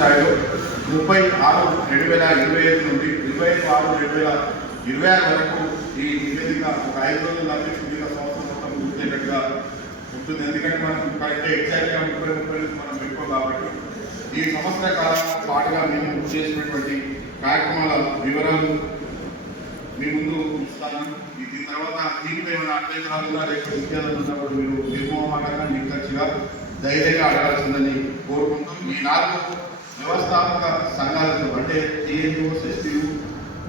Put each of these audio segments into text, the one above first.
స్థాయిలో 30/6/2025 నుండి 25/6/2026 వరకు ఈ నివేదిక ఒక 5 రోజులు దాటి మిగతా సంవత్సరం మొత్తం పూర్తయినట్టుగా ఉంటుంది. ఎందుకంటే మనం కరెక్ట్ ఎగ్జాక్ట్గా 30 మనం పెట్టుకోం కాబట్టి ఈ సంవత్సర కాలం పాటుగా మేము చేసినటువంటి కార్యక్రమాల వివరాలు మీ ముందు ఇస్తాను. దీని తర్వాత దీనిపై ఏమైనా అభ్యంతరాలు లేకపోతే విద్యార్థులు ఉన్నప్పుడు మీరు నిర్మోహమాటంగా నిర్లక్ష్యంగా ధైర్యంగా అడగాల్సిందని కోరుకుంటూ ఈ 4 వ్యవస్థాపక సంఘాలతో అంటే టీఎన్యూ, ఎస్టీయూ,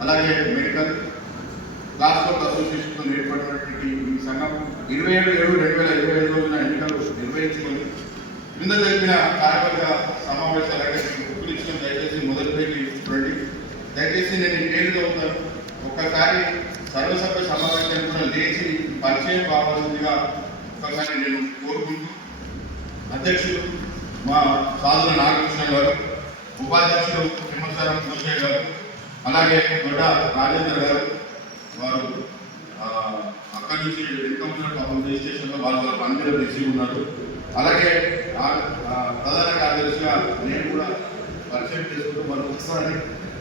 అలాగే మెడికల్ ట్రాన్స్పోర్ట్ అసోసియేషన్తో ఏర్పడినటువంటి ఈ సంఘం 27/7/2025 రోజున ఎన్నికలు నిర్వహించుకొని క్రింద జరిగిన కార్యవర్గ సమావేశాలు బుక్కులు ఇచ్చిన దయచేసి మొదటి పేజీ చూడండి. దయచేసి నేను ఈ పేరు చదువుతాను. ఒక్కసారి సర్వసభ్య సమావేశాన్ని కూడా లేచి పరిచయం కావాల్సిందిగా ఒకసారి నేను కోరుకుంటూ, అధ్యక్షులు మా సాధుల నాగకృష్ణ గారు, ఉపాధ్యక్షులు సింహసారం పూజయ్య గారు, అలాగే దొడ్డ రాజేందర్ గారు, వారు అక్కడి నుంచి ఇన్కమ్ రిజిస్ట్రేషన్లో వాళ్ళ పనిలో బిజీ ఉన్నారు. అలాగే ప్రధాన కార్యదర్శిగా నేను కూడా పరిచయం చేసుకుంటూ వారు ఒకసారి,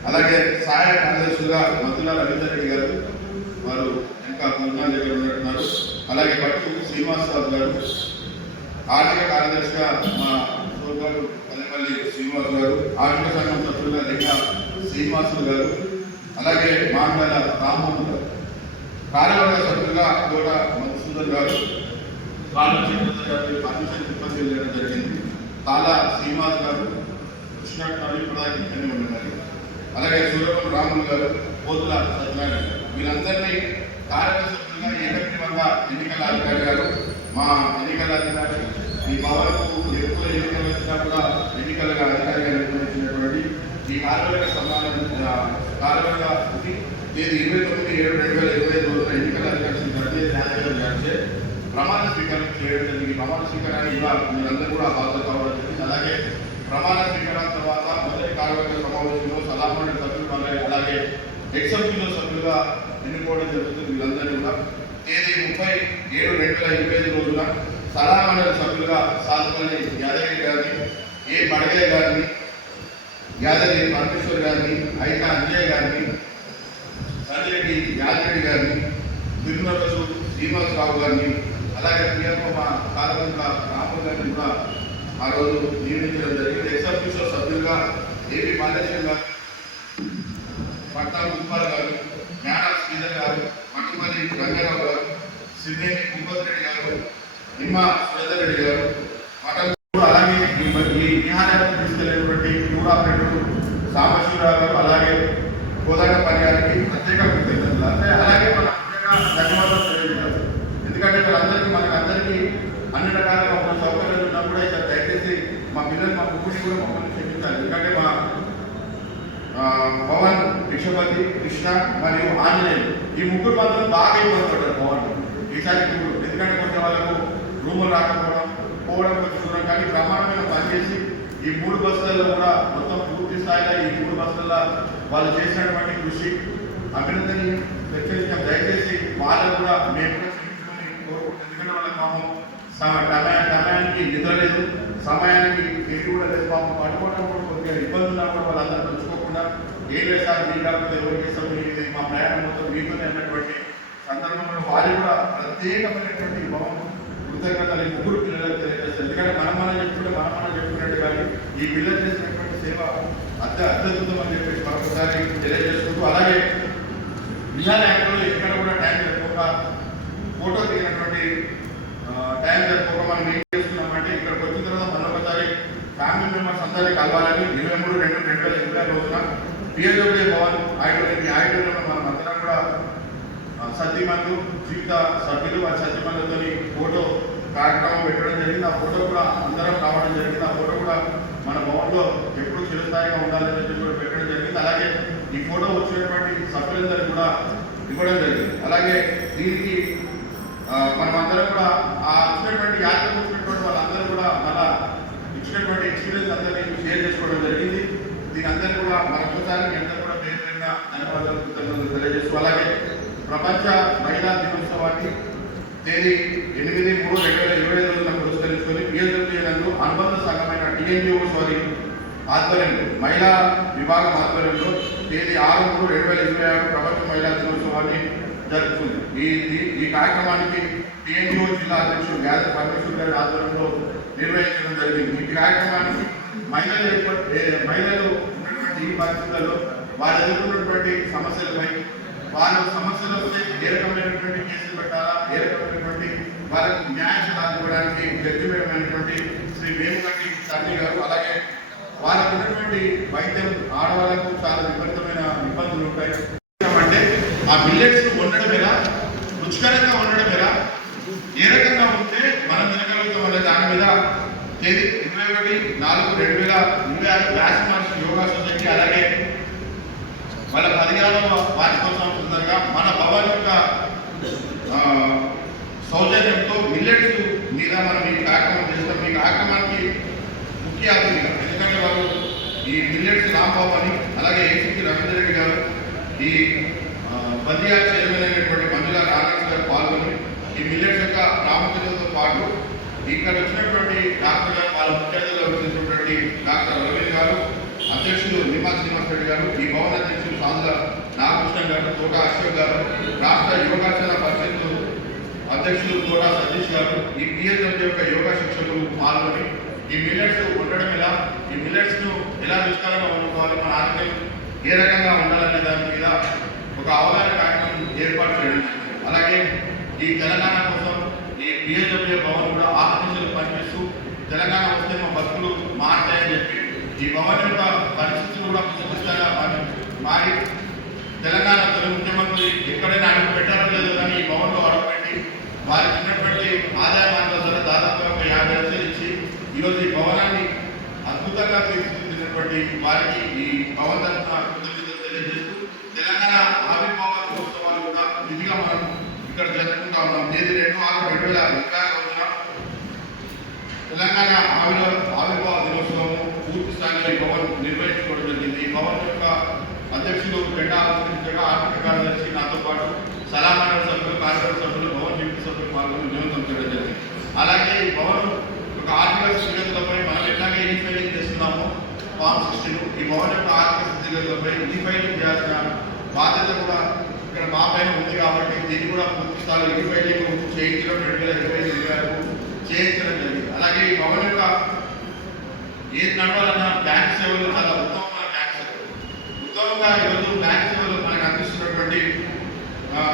అలాగే సహాయ కార్యదర్శులుగా మధుల రవీందర్ రెడ్డి గారు, వారు ఇంకా కొంతమంది దగ్గర ఉన్నట్టున్నారు. అలాగే పట్టు శ్రీనివాసరావు గారు, ఆర్థిక కార్యదర్శిగా మా సోదరుడు పల్లెపల్లి శ్రీనివాస్ గారు, ఆర్థిక సంఘం సభ్యులుగా లింగా శ్రీనివాసులు గారు, అలాగే మాండల రామ్మోహన్ గారు, కార్యవర్గ సభ్యులుగా కూడా మధుసూదన్ గారు, పర్మిషన్ సిబ్బంది వెళ్ళడం జరిగింది. తాలా శ్రీనివాస్ గారు, కృష్ణాటవి ప్రధాని ఉండాలి, అలాగే సూర్యపల్లి రాములు గారు, పోతుల సత్యనారాయణ గారు, వీరందరినీ కార్యవర్గ సభ్యులుగా ఏకగ్రీవంగా ఎన్నికల అధికారి గారు, మా ఎన్నికల అధికారి ఈ భవనకు ఎప్పుడు ఎన్నికలు వచ్చినా కూడా ఎన్నికల అధికారిగా నిర్వహించినటువంటి ఈ కార్యవర్గ కార్యవర్గ తేదీ 29/7/2025 రోజున ఎన్నికల అధికారి ప్రమాణ స్వీకారం చేయడం జరిగింది. ప్రమాణ స్వీకారాన్ని కూడా మీరందరూ కూడా హాజరు కావడం జరిగింది. అలాగే ప్రమాణ స్వీకారం తర్వాత మొదటి కార్యవర్గ సమావేశంలో సలహామండలి సభ్యులు అలాగే ఎక్సెప్టివ్ సభ్యులుగా ఎన్నుకోవడం జరుగుతుంది. వీళ్ళందరూ కూడా తేదీ 30/7/2025 రోజున సలహామండలి సభ్యులుగా సాధుపల్లి యాదగిరి గారిని, ఏ బడగయ్య గారిని, యాదగిరి పరమేశ్వర్ గారిని, ఐకా అంజయ్య గారిని, సంజరెడ్డి యాదగిరి గారిని, తిరుమలసు శ్రీనివాసరావు గారిని, అలాగే ప్రియమ్మ మా కాలబంక రాము గారిని కూడా ఆ రోజు నియమించడం జరిగింది. ఎక్సెప్టివ్ సభ్యులుగా ఏపీ బాలేశ్వర్ గారు, పట్టా ఉప్పాల్ గారు, జ్ఞాన శ్రీధర్ గారు, మట్టుపల్లి రంగారావు గారు, సిద్ధేని భూపత్ రెడ్డి గారు, నిమ్మ సురేందర్ రెడ్డి గారు, అలాగే ఈ విహారాన్ని తీసుకెళ్ళినటువంటి టూర్ ఆపరేటర్ సాంబశివరావు గారు, అలాగే కోదండపల్లి గారికి ప్రత్యేక కృతజ్ఞతలు. అలాగే మన ధన్యవాదాలు తెలియజేయాలి. ఎందుకంటే మనకందరికీ అన్ని రకాలుగా ఒక సౌకర్యాలు ఉన్నప్పుడే దయచేసి మా పిల్లలు మా ముగ్గురిని కూడా మమ్మల్ని క్షమించాలి. ఎందుకంటే మా పవన్, విశ్వపతి, కృష్ణ మరియు ఆంజనేయులు ఈ ముగ్గురు మాత్రం బాగా ఇబ్బంది పడ్డారు పవన్ ఈసారి ముగ్గురు. ఎందుకంటే కొంచెం వాళ్ళకు రూములు రాకపోవడం, పోవడం కొంచెం దూరం, కానీ ప్రమాణమైన పనిచేసి ఈ 3 బస్సులలో కూడా మొత్తం పూర్తి స్థాయిలో ఈ 3 బస్సులలో వాళ్ళు చేసినటువంటి కృషి అభినందనని వ్యక్తించాం. దయచేసి వాళ్ళకు కూడా మేము కూడా క్షమించుకొని కోరుకుంటాం. ఎందుకంటే వాళ్ళ పాపం సమయానికి నిద్ర లేదు, సమయానికి తిరిగి కూడా లేదు. పాపం పడుకోవడం కూడా కొద్దిగా ఇబ్బంది ఉన్నా కూడా వాళ్ళందరూ పంచుకోకుండా ఏం వేస్తారు మీ కాకపోతే ఎవరు చేస్తాం, ఇది మా ప్రయాణం మొత్తం మీతోనే అన్నటువంటి సందర్భంలో వాళ్ళు కూడా ప్రత్యేకమైనటువంటి భావం కృతజ్ఞతలు ఈ ముగ్గురు పిల్లలకు తెలియజేస్తారు. ఎందుకంటే మనం చెప్పుకున్నట్టు కానీ ఈ పిల్లలు చేసినటువంటి సేవ అత్యద్భుతం అని చెప్పేసి మరొకసారి తెలియజేసుకుంటూ, అలాగే విహార యాత్రలో ఎక్కడ కూడా టైం జరుపుకోక ఫోటో దిగినటువంటి టైం జరుపుకోక మనం ఏం చేస్తున్నామంటే ఇక్కడికి వచ్చిన తర్వాత మరొకసారి ఫ్యామిలీ మెంబర్స్ అందరినీ కలవాలని 23/2/2025 రోజున పిఎస్డబ్ల్యూ భవన్ ఆడిటోరియంలో మనం అందరం కూడా సతీమణులు, జీవిత సభ్యులు, ఆ సతీమణులతో ఫోటో కార్యక్రమం పెట్టడం జరిగింది. ఆ ఫోటో కూడా అందరం రావడం జరిగింది. ఆ ఫోటో కూడా మన భవన్లో ఎప్పుడు చిరస్థాయిగా ఉండాలని చెప్పి కూడా పెట్టడం జరిగింది. అలాగే ఈ ఫోటో వచ్చినటువంటి సభ్యులందరూ కూడా ఇవ్వడం జరిగింది. అలాగే దీనికి మనమందరం కూడా ఆ వచ్చినటువంటి యాత్రకు వచ్చినటువంటి వాళ్ళందరూ కూడా మళ్ళా ఇచ్చినటువంటి ఎక్స్పీరియన్స్ అందరినీ షేర్ చేసుకోవడం జరిగింది. దీని అందరూ కూడా మరొకసారి మీ అందరూ కూడా పేరు పేరున ధన్యవాదాలు, కృతజ్ఞతలు తెలియజేస్తూ, అలాగే ప్రపంచ మహిళా దినోత్సవాన్ని తేదీ 8/3/2025 రోజున పురస్కరించుకొని పిఎస్డబ్ల్యూ నందు అనుబంధ సంఘమైన టీఎన్జిఓస్ వారి ఆధ్వర్యంలో మహిళా విభాగం ఆధ్వర్యంలో తేదీ 6/3/2026 ప్రపంచ మహిళా దినోత్సవాన్ని జరుపుకుంది. ఈ కార్యక్రమానికి టీఎన్జిఓ జిల్లా అధ్యక్షుడు గ్యాదర్ పరమేశ్వర్ గారి ఆధ్వర్యంలో నిర్వహించడం జరిగింది. ఈ కార్యక్రమానికి మహిళలు ఉన్నటువంటి ఈ పరిస్థితుల్లో వారు ఎదుర్కొన్నటువంటి సమస్యలపై వాళ్ళు సమస్యలు వస్తే ఏ రకమైనటువంటి కేసులు పెట్టాలా, ఏ రకమైనటువంటి వాళ్ళకి న్యాయం సాధించడానికి జడ్జిమైనటువంటి శ్రీ వేముగంటి సన్నీ గారు, అలాగే వాళ్ళకు ఉన్నటువంటి వైద్యం ఆడవాళ్ళకు చాలా విపరీతమైన ఇబ్బందులు ఉంటాయి. అంటే ఆ మిల్లెట్స్ వండడం ఎలా, రుచికరంగా ఉండడం ఎలా, ఏ రకంగా ఉంటే మనం తినగలుగుతాం అనే దాని మీద తేదీ 21/4/2026 వ్యాస్ మహర్షి యోగా సొసైటీ అలాగే వాళ్ళ 16వ వార్షికోత్సవం సందర్భంగా మన భవన్ యొక్క సౌజన్యంతో మిల్లెట్స్ మీద మనం ఈ కార్యక్రమం చేస్తాం. ఈ కార్యక్రమానికి ముఖ్య అతిథిగా ఎందుకంటే వాళ్ళు ఈ మిల్లెట్స్ రాంబాబు అని అలాగే ఏసీపీ రవీంద్ర రెడ్డి గారు, ఈ బందియా చైర్మన్ అయినటువంటి మంజుల నారాయణ గారు పాల్గొని ఈ మిల్లెట్స్ యొక్క ప్రాముఖ్యతతో పాటు ఇక్కడ వచ్చినటువంటి డాక్టర్ గారు వాళ్ళ ముఖ్య అతిథిగా వచ్చినటువంటి డాక్టర్ రవీంద్ర గారు, అధ్యక్షులు నిమ్మా శ్రీనివాస్ రెడ్డి గారు, ఈ భవన అధ్యక్షులు సాంద్ర నాగకృష్ణ గారు, తోట అశోక్ గారు, రాష్ట్ర యోగాసన పరిషత్ అధ్యక్షులు తోట సతీష్ గారు, ఈ పిఎస్డబ్ల్యూ యొక్క యోగా శిక్షకులు పాల్గొని ఈ మిల్లెట్స్ ఉండడం ఎలా, ఈ మిల్లెట్స్ ను ఎలా రుచికరంగా వండుకోవాలి, మన ఆరోగ్యం ఏ రకంగా ఉండాలనే దాని మీద ఒక అవగాహన కార్యక్రమం ఏర్పాటు చేయడం. అలాగే ఈ తెలంగాణ కోసం ఈ పిఎస్డబ్ల్యూ భవన్ కూడా ఆర్గనైజర్లు పనిచేస్తూ తెలంగాణ వస్తే మా బతుకులు మారుతాయని చెప్పి ఈ భవన్ యొక్క పరిస్థితులు కూడా పుస్తకాలుగా మారి తెలంగాణ తొలి ముఖ్యమంత్రి ఎక్కడైనా అడుగు పెట్టారో లేదో కానీ ఈ భవన్లో అడుగుపెట్టి వారికి ఉన్నటువంటి ఆదాయ మార్గాల ద్వారా దాదాపు ఒక 50 లక్షలు ఇచ్చి ఈరోజు ఈ భవనాన్ని అద్భుతంగా తీర్చిదిద్దినటువంటి వారికి ఈ భవన్ తరఫున కృతజ్ఞతలు తెలియజేస్తూ తెలంగాణ ఆవిర్భావ దినోత్సవాలు కూడా విధిగా మనం ఇక్కడ జరుపుకుంటా ఉన్నాం. తేదీ 2/6/2026 తెలంగాణ ఆవిర్భావ దినోత్సవం పూర్తి స్థాయిలో ఈ భవన్ నిర్వహించుకోవడం జరిగింది. ఈ భవన్ యొక్క అధ్యక్షులు గంటా ఆర్థిక కార్యదర్శి నాతో పాటు సలహామండలి సభ్యులు, కార్యవర్గ సభ్యులు, భవన్ కమిటీ సభ్యులు పాల్గొని విజయవంతం చేయడం జరిగింది. అలాగే ఈ భవన్ ఒక ఆర్థిక స్థితిగతులపై మనం ఎట్లాగే ఈ ఫైలింగ్ చేస్తున్నామో ఫామ్ 16 ఈ భవన్ యొక్క ఆర్థిక స్థితిగతులపై ఈ ఫైలింగ్ చేయాల్సిన బాధ్యత కూడా ఇక్కడ మా పైన ఉంది కాబట్టి దీన్ని కూడా పూర్తి స్థాయిలో ఈ ఫైలింగ్ చేయించడం 2025 చేయించడం జరిగింది. అలాగే ఈ భవన్ యొక్క ఏది నడవాలన్నా బ్యాంక్ సేవలు చాలా ఉత్తమమైన బ్యాంక్ సేవలు, ఉత్తమంగా ఈరోజు బ్యాంక్ సేవలు మనకు అందిస్తున్నటువంటి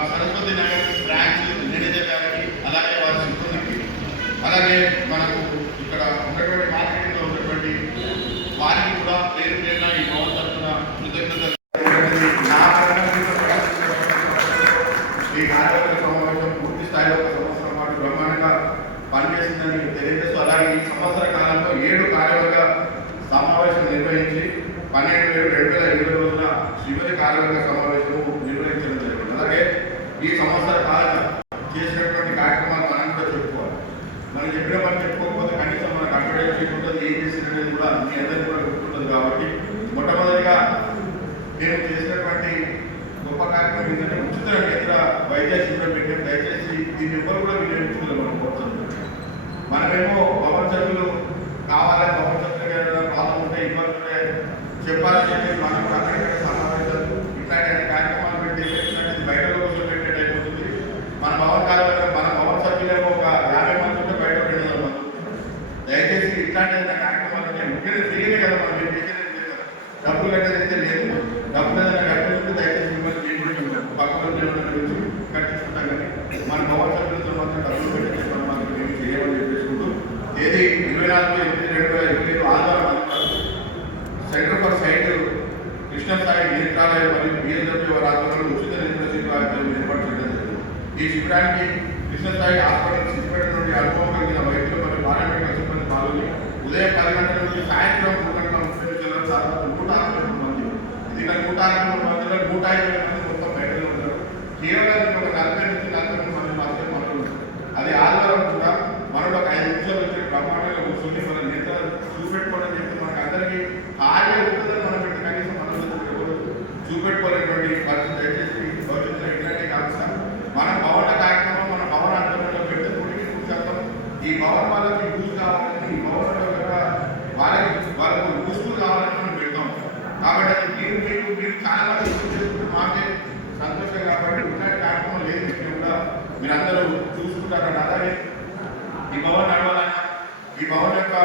సరస్వతి నగర్ బ్రాంచ్ మేనేజర్ గారికి, అలాగే వారి సిబ్బందికి, అలాగే మనకు ఇక్కడ ఉన్నటువంటి మార్కెటింగ్లో ఉన్నటువంటి వారికి కూడా పేరు పేరున ఈ భవన్ తరఫున కృతజ్ఞతలు. ఈ కార్యవర్గ సమావేశం పూర్తి స్థాయిలో ఒక సంవత్సరం పాటు బ్రహ్మాండంగా పనిచేసిందని తెలియజేస్తూ అలాగే ఈ సంవత్సర కాలంలో 7 కార్యవర్గ సమావేశం నిర్వహించి 12/7/2020 రోజున చివరి కార్యవర్గ సమావేశం నిర్వహించడం జరిగింది. అలాగే ఈ సంవత్సర కాలంగా చేసినటువంటి కార్యక్రమాలు మనం కూడా చెప్పుకోవాలి. మనం చెప్పిన పని చెప్పుకోకపోతే కనీసం మనకు అడ్వర్టైజ్ ఉంటుంది, ఏం చేసినది కూడా మీ అందరికీ కూడా గుర్తుంటుంది. కాబట్టి మొట్టమొదటిగా నేను చేసినటువంటి గొప్ప కార్యక్రమం ఏంటంటే ఉచిత నేత్ర వైద్య శిబిరం పెట్టాం. దయచేసి దీన్ని ఎవరు కూడా వినియోగించుకోవాలి. మనం కోరుతున్నాం, మనమేమో భవన్ సభ్యులు కావాలని భవన్ సభ్యులు ప్రాబ్లం ఉంటే ఇబ్బంది ఉంటే చెప్పాలని చెప్పి మనం కూడా అక్కడిక్కడ సమావేశాలు ఇట్లాంటి కార్యక్రమాలు పెట్టి బయట రోజులు పెట్టేది అయిపోతుంది. మన భవన్ కార్యక్రమం మన భవన్ సభ్యులేమో ఒక 50 మంది ఉంటే బయట 200 మంది. దయచేసి ఇట్లాంటి కార్యక్రమాలు ముఖ్యంగా తెలియదు కదా, మనం ఏం చేసేది లేదు, డబ్బులు కట్టేదైతే లేదు, డబ్బులు ఏదైనా కట్టేది దయచేసి మిమ్మల్ని పక్కన గురించి కట్టించుకుంటాం. కానీ మన భవన్ సభ్యులతో మాత్రం డబ్బులు పెట్టేసుకోవడం మాత్రం మేము చేయమని చెప్పేసుకుంటూ తేదీ 24/8/2027 ఆదివారం సెంటర్ ఫర్ సైట్ కృష్ణస్థాయి నేత్రాలయం మరియు బిఎస్డబ్ల్యూ వారి ఆధ్వర్యంలో ఉచిత నేత్ర శిబిరం ఏర్పాటు చేయడం జరిగింది. ఈ శిబిరానికి కృష్ణస్థాయి హాస్పిటల్ సిద్దిపేట నుండి అనుభవం కలిగిన వైద్యులు మరియు పారామెడికల్ సిబ్బంది పాల్గొని ఉదయం 10 గంటల నుంచి సాయంత్రం 3 గంటల 30 నిమిషాల దాదాపు 163 మంది, ఇది 163 మందిలో 150 మంది మొత్తం బయటలో ఉంటారు. కేవలం ఒక 40 నుంచి 43 మంది మాత్రమే మనలో ఉంటారు. అది ఆదివారం కూడా మనలో ఒక 5 నిమిషాలు వచ్చి బ్రహ్మాండంగా కూర్చొని మన నేతలు చూపెట్టుకోవడం చెప్పి మనకు అందరికీ ఖాళీ ఉంటుందని మనం పెట్టి కనీసం మనలో ఎవరు చూపెట్టుకోలేటువంటి పరిస్థితి. దయచేసి భవిష్యత్తులో ఇట్లాంటి కాకుండా మన భవన కార్యక్రమం మన భవన ఆధ్వర్యంలో పెడితే 100% ఈ భవన్ వాళ్ళకి యూజ్ కావాలని, ఈ భవనంలో వాళ్ళకి బూస్టులు కావాలని మీరు చాలా మంది చేసుకుంటే మాకే సంతోషం కాబట్టి ఇట్లాంటి కార్యక్రమం లేదు విషయం కూడా మీరందరూ చూసుకుంటారని. అలాగే ఈ భవన్ నడవాలన్నా ఈ భవన్ యొక్క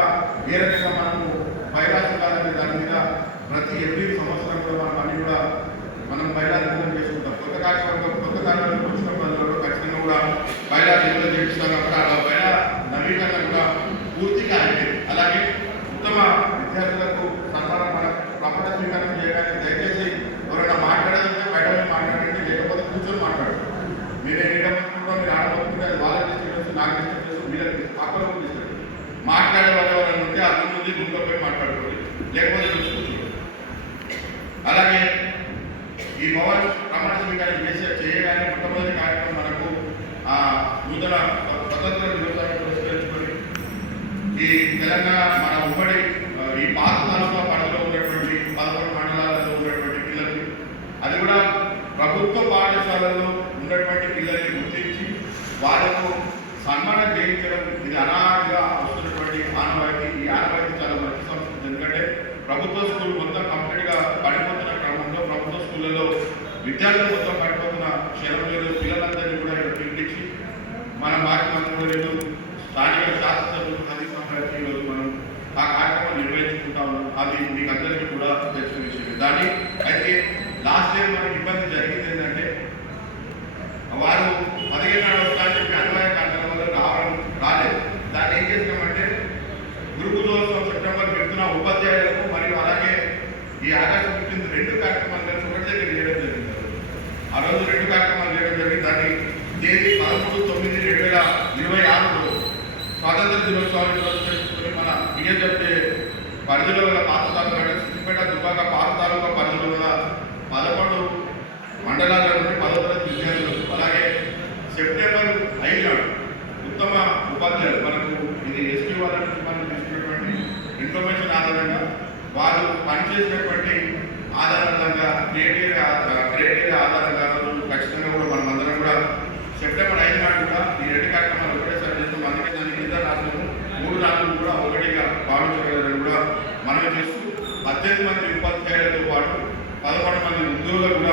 ఏ రకంగా మనము బయలాసుకాలనే దాని మీద ప్రతి ఎవ్రీ సంవత్సరం కూడా మనం అన్ని కూడా మనం బయలా నిర్ణయం చేసుకుంటాం. కొత్త కార్యక్రమం వచ్చినప్పుడు ఖచ్చితంగా కూడా బయలా నిర్ణయం చేపిస్తాం కాబట్టి ఆ బయలా నవీకరణ కూడా పూర్తిగా అయిపోయింది. అలాగే ఉత్తమ విద్యార్థులకు సన్మానం మన ప్రమాణ స్వీకారం చేయడానికి దయచేసి ఎవరైనా మాట్లాడాలంటే బయట మాట్లాడండి, లేకపోతే కూర్చొని మాట్లాడండి. మీరే నీడమనుకుంటాం, మీరు ఆడమనుకుంటే అది వాళ్ళ డిస్టర్బెన్స్, నాకు డిస్టర్బెన్స్, వీళ్ళకి పక్కన డిస్టర్బెన్స్. మాట్లాడే వాళ్ళు ఎవరైనా ఉంటే అర్థం ముందు గుంపులో పోయి మాట్లాడుకోండి, లేకపోతే కూర్చోండి. అలాగే ఈ భవన్ ప్రమాణ స్వీకారం చేయగానే మొట్టమొదటి కార్యక్రమం మనకు నూతన స్వతంత్ర దినోత్సవాన్ని పురస్కరించుకొని ఈ తెలంగాణ మన ఉమ్మడి ఈ పాత తాలూకా పరిధిలో ఉన్నటువంటి 11 మండలాలలో ఉన్నటువంటి పిల్లలు, అది కూడా ప్రభుత్వ పాఠశాలలో ఉన్నటువంటి పిల్లల్ని గుర్తించి వాళ్ళకు సన్మానం చేయించడం ఇది అనాదిగా వస్తున్నటువంటి ఆనవాయితీ. ఈ ఆనవాయితీ చాలా మంచి సంస్కృతి. ఎందుకంటే ప్రభుత్వ స్కూల్ మొత్తం కంప్లీట్గా పడిపోతున్న క్రమంలో ప్రభుత్వ స్కూళ్ళలో విద్యార్థులు మొత్తం పడిపోతున్న క్షేత్రంలో పిల్లలందరినీ కూడా ఇక్కడ పిలిపించి మన మాజీ మంత్రులు స్థానిక శాసనసభ్యులు ప్రతి ఈరోజు మనం ఆ కార్యక్రమం నిర్వహించుకుంటా ఉన్నాం. అది మీకు అందరికీ కూడా తెలిసిన విషయం. దాన్ని అయితే లాస్ట్ ఇయర్ మనకి ఇబ్బంది జరిగింది ఏంటంటే వారు 15 నాడు వస్తారని చెప్పి అన్వయ కార్యక్రమాలు రాలేదు. దాన్ని ఏం చేస్తామంటే గురుకులోత్సవం సెప్టెంబర్ 5న ఉపాధ్యాయులకు మరియు అలాగే ఈ ఆగస్టు 15 2 కార్యక్రమాలు ఒకటి దగ్గర చేయడం జరిగింది. ఆ రోజు 2 కార్యక్రమాలు చేయడం జరిగింది. దాన్ని తేదీ 13/9/2026 స్వాతంత్ర దినోత్సవాన్ని పురస్కరించుకొని మన బిఎస్ఎఫ్ఏ పరిధిలో గల పాత తాలూకా సిద్దిపేట దుబ్బాక పాత తాలూకా పరిధిలో గల 11 మండలాల నుండి 10వ తరగతి విద్యార్థులు, అలాగే సెప్టెంబర్ 5 నాడు ఉత్తమ ఉపాధ్యాయులు మనకు ఇది ఎస్పీ వాళ్ళ నుంచి మనం తీసుకున్నటువంటి ఇన్ఫర్మేషన్ ఆధారంగా వారు పనిచేసినటువంటి ఆధారంగా క్రైటీరియా ఆధారంగా ఖచ్చితంగా కూడా మనం అందరం కూడా సెప్టెంబర్ 5 నాడు కూడా ఈ 2 కార్యక్రమాలు ఒకటేసారి చేస్తాం. అందుకే దానికి ఇద్దరు రాష్ట్రాలు 3 రాష్ట్రాలు కూడా ఒకటిగా భావించగలరని కూడా మనం చేస్తూ 18 మంది ఉపాధ్యాయులతో పాటు 11 మంది ఉద్యోగులు కూడా